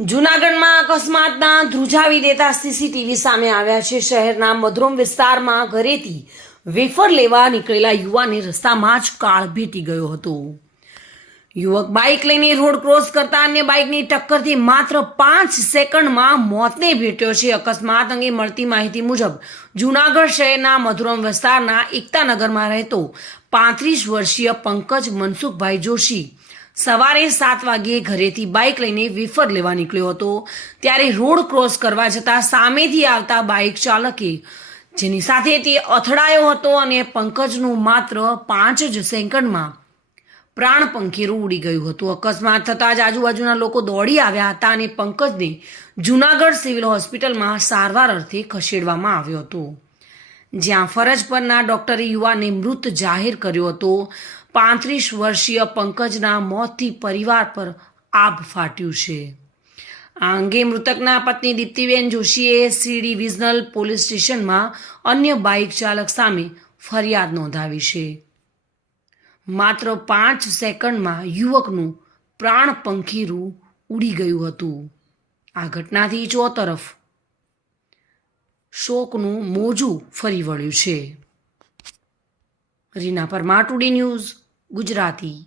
જૂનાગઢમાં અકસ્માતના ધ્રુજાવી દેતા સીસીટીવી સામે આવ્યા છે। શહેરના મધુરમ વિસ્તારમાં ઘરેથી વેફર લેવા નીકળેલા યુવાને રસ્તામાં જ કાળ ભેટી ગયો હતો। યુવક બાઇક લઈને રોડ ક્રોસ કરતા અન્ય બાઇકની ટક્કરથી માત્ર 5 સેકન્ડમાં મોતને ભેટ્યો છે। અકસ્માત અંગે મળતી માહિતી મુજબ જૂનાગઢ શહેરના મધુરમ વિસ્તારના એકતાનગરમાં રહેતો 35 વર્ષીય પંકજ મનસુખભાઈ જોશી સવારે 7 વાગ્યે ઘરેથી બાઇક લઈને વેફર લેવા નીકળ્યો હતો। ત્યારે રોડ ક્રોસ કરવા જતાં સામેથી આવતા બાઇક ચાલકે જેની સાથે તે અથડાયો હતો અને પંકજનું માત્ર 5 જ સેકન્ડમાં પ્રાણ પંખીરું ઉડી ગયું હતું। અકસ્માત થતાં જ આજુબાજુના લોકો દોડી આવ્યા હતા અને પંકજને જૂનાગઢ સિવિલ હોસ્પિટલમાં સારવાર અર્થે ખસેડવામાં આવ્યો હતો, જ્યાં ફરજ પરના ડોક્ટરે યુવાનને મૃત જાહેર કર્યો હતો। 35 વર્ષીય પંકજના મોતથી પરિવાર પર આભ ફાટ્યું છે। આ અંગે મૃતકના પત્ની દીપ્તિબેન જોશીએ સી ડિવિઝનલ પોલીસ સ્ટેશનમાં અન્ય બાઇક ચાલક સામે ફરિયાદ નોંધાવી છે। માત્ર 5 સેકન્ડમાં યુવકનું પ્રાણ પંખીરું ઉડી ગયું હતું। આ ઘટનાથી ચોતરફ શોકનું મોજું ફરી વળ્યું છે। Reena Parmar, today news, Gujarati.